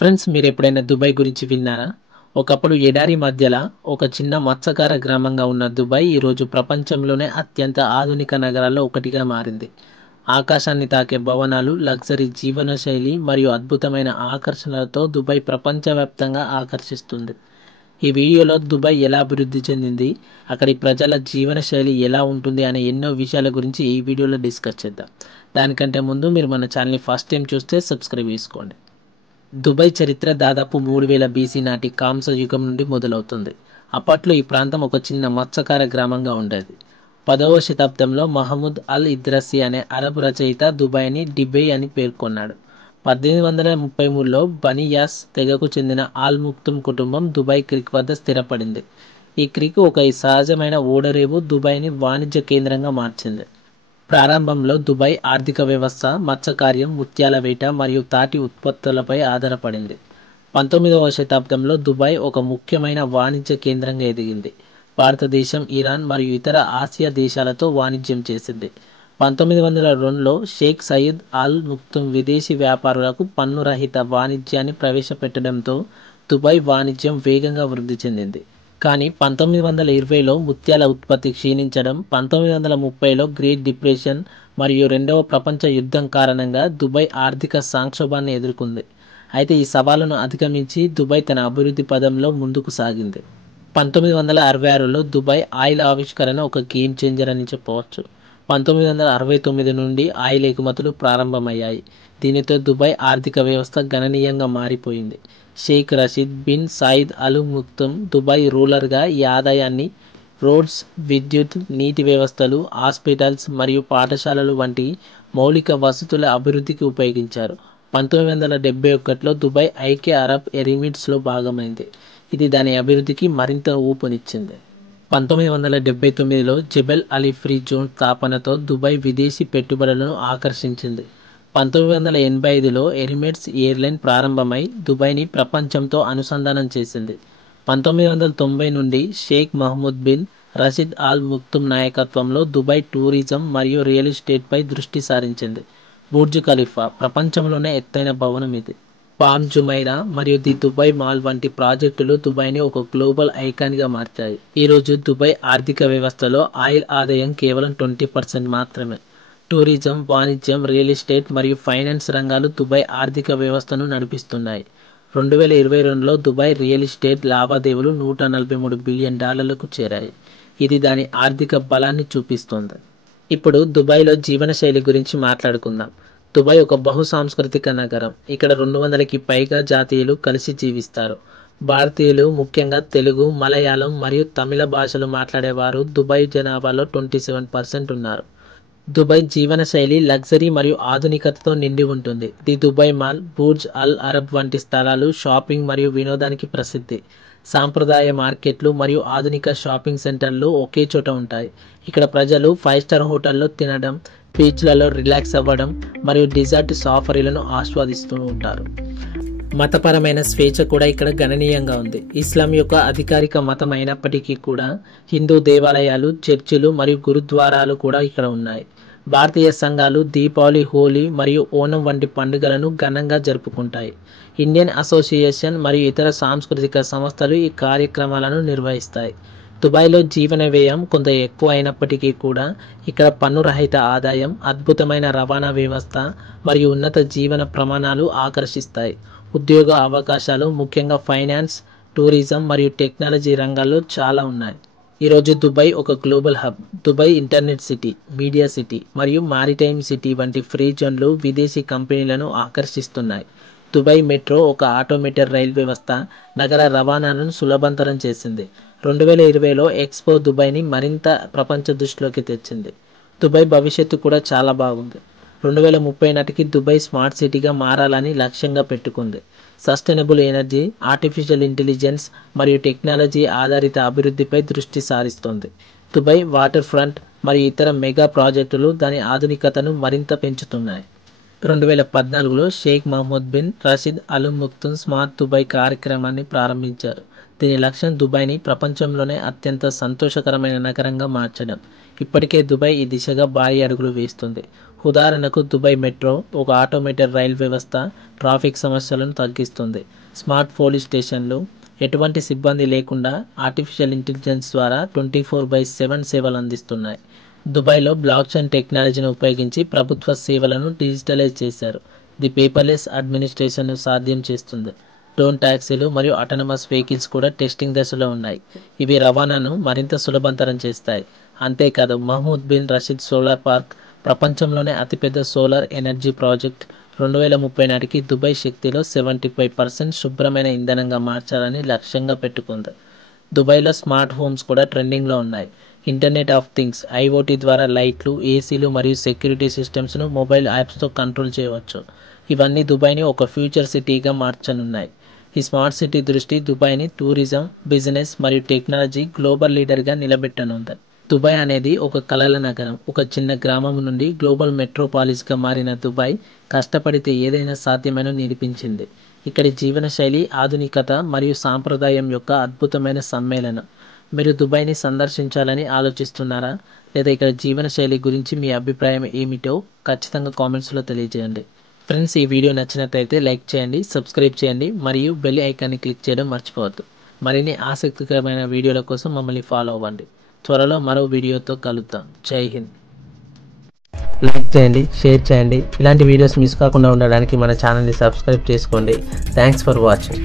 Friends, మీరెప్పుడైనా Dubai గురించి విన్నారా? ఒకప్పుడు ఎడారి మధ్యలో ఒక చిన్న మత్స్యకార గ్రామంగా ఉన్న దుబాయ్ ఈరోజు ప్రపంచంలోనే అత్యంత ఆధునిక నగరాల్లో ఒకటిగా మారింది. ఆకాశాన్ని తాకే భవనాలు, లగ్జరీ జీవనశైలి మరియు అద్భుతమైన ఆకర్షణలతో దుబాయ్ ప్రపంచవ్యాప్తంగా ఆకర్షిస్తుంది. ఈ వీడియోలో దుబాయ్ ఎలా అభివృద్ధి చెందింది, అక్కడి ప్రజల జీవనశైలి ఎలా ఉంటుంది అనే ఎన్నో విషయాల గురించి ఈ వీడియోలో డిస్కస్ చేద్దాం. దానికంటే ముందు మీరు మన ఛానల్ని ఫస్ట్ టైం చూస్తే సబ్స్క్రైబ్ చేసుకోండి. దుబాయ్ చరిత్ర దాదాపు 3000 బీసీ నాటి కాంస్య యుగం నుండి మొదలవుతుంది. అప్పట్లో ఈ ప్రాంతం ఒక చిన్న మత్స్యకార గ్రామంగా ఉండేది. 10వ శతాబ్దంలో మహమూద్ అల్ ఇద్రసి అనే అరబ్ రచయిత దుబాయ్ని డిబే అని పేర్కొన్నాడు. 1833లో బనియాస్ తెగకు చెందిన ఆల్ ముక్తుమ్ కుటుంబం దుబాయ్ క్రీక్ వద్ద స్థిరపడింది. ఈ క్రీక్ ఒక సహజమైన ఓడరేవు దుబాయ్ని వాణిజ్య కేంద్రంగా మార్చింది. ప్రారంభంలో దుబాయ్ ఆర్థిక వ్యవస్థ మత్స్యకార్యం, ముత్యాల వేట మరియు తాటి ఉత్పత్తులపై ఆధారపడింది. 19వ శతాబ్దంలో దుబాయ్ ఒక ముఖ్యమైన వాణిజ్య కేంద్రంగా ఎదిగింది. భారతదేశం, ఇరాన్ మరియు ఇతర ఆసియా దేశాలతో వాణిజ్యం చేసింది. 1902లో షేక్ సయీద్ అల్ ముక్తుమ్ విదేశీ వ్యాపారులకు పన్ను రహిత వాణిజ్యాన్ని ప్రవేశపెట్టడంతో దుబాయ్ వాణిజ్యం వేగంగా వృద్ధి చెందింది. కానీ 1920లో ముత్యాల ఉత్పత్తి క్షీణించడం, 1930లో గ్రేట్ డిప్రెషన్ మరియు రెండవ ప్రపంచ యుద్ధం కారణంగా దుబాయ్ ఆర్థిక సంక్షోభాన్ని ఎదుర్కొంది. అయితే ఈ సవాళ్లను అధిగమించి దుబాయ్ తన అభివృద్ధి పదంలో ముందుకు సాగింది. 1966లో దుబాయ్ ఆయిల్ ఆవిష్కరణ ఒక గేమ్ చేంజర్ అని చెప్పవచ్చు. 1969 నుండి ఆయిల్ ఎగుమతులు ప్రారంభమయ్యాయి. దీనితో దుబాయ్ ఆర్థిక వ్యవస్థ గణనీయంగా మారిపోయింది. షేక్ రషీద్ బిన్ సాయిద్ అల్ ముక్తుమ్ దుబాయ్ రూలర్గా ఈ ఆదాయాన్ని రోడ్స్, విద్యుత్, నీటి వ్యవస్థలు, హాస్పిటల్స్ మరియు పాఠశాలలు వంటి మౌలిక వసతుల అభివృద్ధికి ఉపయోగించారు. 1971లో దుబాయ్ ఐక్య అరబ్ ఎమిరేట్స్లో భాగమైంది. ఇది దాని అభివృద్ధికి మరింత ఊపునిచ్చింది. 1979లో జబెల్ అలీ ఫ్రీ జోన్ స్థాపనతో దుబాయ్ విదేశీ పెట్టుబడులను ఆకర్షించింది. 1985లో ఎమిరేట్స్ ఎయిర్లైన్ ప్రారంభమై దుబాయ్ని ప్రపంచంతో అనుసంధానం చేసింది. 1990 నుండి షేక్ మహమూద్ బిన్ రషీద్ అల్ ముక్తుమ్ నాయకత్వంలో దుబాయ్ టూరిజం మరియు రియల్ ఎస్టేట్పై దృష్టి సారించింది. బుర్జ్ ఖలీఫా ప్రపంచంలోనే ఎత్తైన భవనం ఇది. పామ్ జుమైరా మరియు ది దుబాయ్ మాల్ వంటి ప్రాజెక్టులు దుబాయ్ని ఒక గ్లోబల్ ఐకాన్గా మార్చాయి. ఈరోజు దుబాయ్ ఆర్థిక వ్యవస్థలో ఆయిల్ ఆదాయం కేవలం 20% మాత్రమే. టూరిజం, వాణిజ్యం, రియల్ ఎస్టేట్ మరియు ఫైనాన్స్ రంగాలు దుబాయ్ ఆర్థిక వ్యవస్థను నడిపిస్తున్నాయి. 2022లో దుబాయ్ రియల్ ఎస్టేట్ లావాదేవీలు $143 బిలియన్ చేరాయి. ఇది దాని ఆర్థిక బలాన్ని చూపిస్తోంది. ఇప్పుడు దుబాయ్లో జీవనశైలి గురించి మాట్లాడుకుందాం. దుబాయ్ ఒక బహుసాంస్కృతిక నగరం. ఇక్కడ 200కి పైగా జాతీయులు కలిసి జీవిస్తారు. భారతీయులు, ముఖ్యంగా తెలుగు, మలయాళం మరియు తమిళ భాషలు మాట్లాడేవారు దుబాయ్ జనాభాలో 27% ఉన్నారు. దుబాయ్ జీవనశైలి లగ్జరీ మరియు ఆధునికతతో నిండి ఉంటుంది. The Dubai Mall, Burj Al Arab వంటి స్థలాలు షాపింగ్ మరియు వినోదానికి ప్రసిద్ధి. సాంప్రదాయ మార్కెట్లు మరియు ఆధునిక షాపింగ్ సెంటర్లు ఒకే చోట ఉంటాయి. ఇక్కడ ప్రజలు 5 స్టార్ హోటల్లో తినడం, బీచ్లలో రిలాక్స్ అవ్వడం మరియు డిజర్ట్ సాఫరీలను ఆస్వాదిస్తూ ఉంటారు. మతపరమైన స్వేచ్ఛ కూడా ఇక్కడ గణనీయంగా ఉంది. ఇస్లాం యొక్క అధికారిక మతం అయినప్పటికీ కూడా హిందూ దేవాలయాలు, చర్చిలు మరియు గురుద్వారాలు కూడా ఇక్కడ ఉన్నాయి. భారతీయ సంఘాలు దీపావళి, హోలీ మరియు ఓణం వంటి పండుగలను ఘనంగా జరుపుకుంటాయి. ఇండియన్ అసోసియేషన్ మరియు ఇతర సాంస్కృతిక సంస్థలు ఈ కార్యక్రమాలను నిర్వహిస్తాయి. దుబాయ్లో జీవన వ్యయం కొంత ఎక్కువ అయినప్పటికీ కూడా ఇక్కడ పన్ను రహిత ఆదాయం, అద్భుతమైన రవాణా వ్యవస్థ మరియు ఉన్నత జీవన ప్రమాణాలు ఆకర్షిస్తాయి. ఉద్యోగ అవకాశాలు, ముఖ్యంగా ఫైనాన్స్, టూరిజం మరియు టెక్నాలజీ రంగాల్లో చాలా ఉన్నాయి. ఈరోజు దుబాయ్ ఒక global hub. Dubai internet city, media city మరియు మారిటైమ్ సిటీ వంటి ఫ్రీ జోన్లు విదేశీ కంపెనీలను ఆకర్షిస్తున్నాయి. దుబాయ్ మెట్రో ఒక ఆటోమేటెడ్ రైలు వ్యవస్థ నగర రవాణాను సులభతరం చేసింది. 2020లో ఎక్స్పో దుబాయ్ని మరింత ప్రపంచ దృష్టిలోకి తెచ్చింది. దుబాయ్ భవిష్యత్తు కూడా చాలా బాగుంది. 2030 నాటికి దుబాయ్ స్మార్ట్ సిటీగా మారాలని లక్ష్యంగా పెట్టుకుంది. సస్టైనబుల్ ఎనర్జీ, ఆర్టిఫిషియల్ ఇంటెలిజెన్స్ మరియు టెక్నాలజీ ఆధారిత అభివృద్ధిపై దృష్టి సారిస్తోంది. దుబాయ్ వాటర్ ఫ్రంట్ మరియు ఇతర మెగా ప్రాజెక్టులు దాని ఆధునికతను మరింత పెంచుతున్నాయి. 2014లో షేక్ మహమూద్ బిన్ రషీద్ అల్ ముక్తుమ్ స్మార్ట్ దుబాయ్ కార్యక్రమాన్ని ప్రారంభించారు. దీని లక్ష్యం దుబాయ్ని ప్రపంచంలోనే అత్యంత సంతోషకరమైన నగరంగా మార్చడం. ఇప్పటికే దుబాయ్ ఈ దిశగా భారీ అడుగులు వేస్తుంది. ఉదాహరణకు దుబాయ్ మెట్రో ఒక ఆటోమేటెడ్ రైల్ వ్యవస్థ ట్రాఫిక్ సమస్యలను తగ్గిస్తుంది. స్మార్ట్ పోలీస్ స్టేషన్లు ఎటువంటి సిబ్బంది లేకుండా ఆర్టిఫిషియల్ ఇంటెలిజెన్స్ ద్వారా 24/7 సేవలు అందిస్తున్నాయి. దుబాయ్లో బ్లాక్ చైన్ టెక్నాలజీని ఉపయోగించి ప్రభుత్వ సేవలను డిజిటలైజ్ చేశారు. ది పేపర్లెస్ అడ్మినిస్ట్రేషన్ను సాధ్యం చేస్తుంది. డ్రోన్ ట్యాక్సీలు మరియు ఆటోనమస్ వెహికల్స్ కూడా టెస్టింగ్ దశలో ఉన్నాయి. ఇవి రవాణాను మరింత సులభతరం చేస్తాయి. అంతేకాదు Mohammed bin Rashid solar park ప్రపంచంలోనే అతిపెద్ద సోలార్ ఎనర్జీ ప్రాజెక్ట్ 2030 నాటికి దుబాయ్ శక్తిలో 75% శుభ్రమైన ఇంధనంగా మార్చాలని లక్ష్యంగా పెట్టుకుంది. దుబాయ్లో స్మార్ట్ హోమ్స్ కూడా ట్రెండింగ్లో ఉన్నాయి. ఇంటర్నెట్ ఆఫ్ థింగ్స్ ఐఓటీ ద్వారా లైట్లు, ఏసీలు మరియు సెక్యూరిటీ సిస్టమ్స్ను మొబైల్ యాప్స్తో కంట్రోల్ చేయవచ్చు. ఇవన్నీ దుబాయ్ని ఒక ఫ్యూచర్ సిటీగా మార్చనున్నాయి. ఈ స్మార్ట్ సిటీ దృష్టి దుబాయ్ని టూరిజం, బిజినెస్ మరియు టెక్నాలజీ గ్లోబల్ లీడర్గా నిలబెట్టనుంది. దుబాయ్ అనేది ఒక కలల నగరం. ఒక చిన్న గ్రామం నుండి గ్లోబల్ మెట్రోపాలిస్గా మారిన దుబాయ్ కష్టపడితే ఏదైనా సాధ్యమని నిరూపించింది. ఇక్కడి జీవనశైలి ఆధునికత మరియు సాంప్రదాయం యొక్క అద్భుతమైన సమ్మేళనం. మీరు దుబాయ్ని సందర్శించాలని ఆలోచిస్తున్నారా? లేదా ఇక్కడ జీవనశైలి గురించి మీ అభిప్రాయం ఏమిటో ఖచ్చితంగా కామెంట్స్లో తెలియజేయండి. ఫ్రెండ్స్, ఈ వీడియో నచ్చినట్లయితే లైక్ చేయండి, సబ్స్క్రైబ్ చేయండి మరియు బెల్ ఐకాన్ని క్లిక్ చేయడం మర్చిపోవద్దు. మరిన్ని ఆసక్తికరమైన వీడియోల కోసం మమ్మల్ని ఫాలో అవ్వండి. త్వరలో మరో వీడియోతో కలుద్దాం. జై హింద్. లైక్ చేయండి, షేర్ చేయండి. ఇలాంటి వీడియోస్ మిస్ కాకుండా ఉండడానికి మన ఛానల్ని సబ్స్క్రైబ్ చేసుకోండి. Thanks for watching.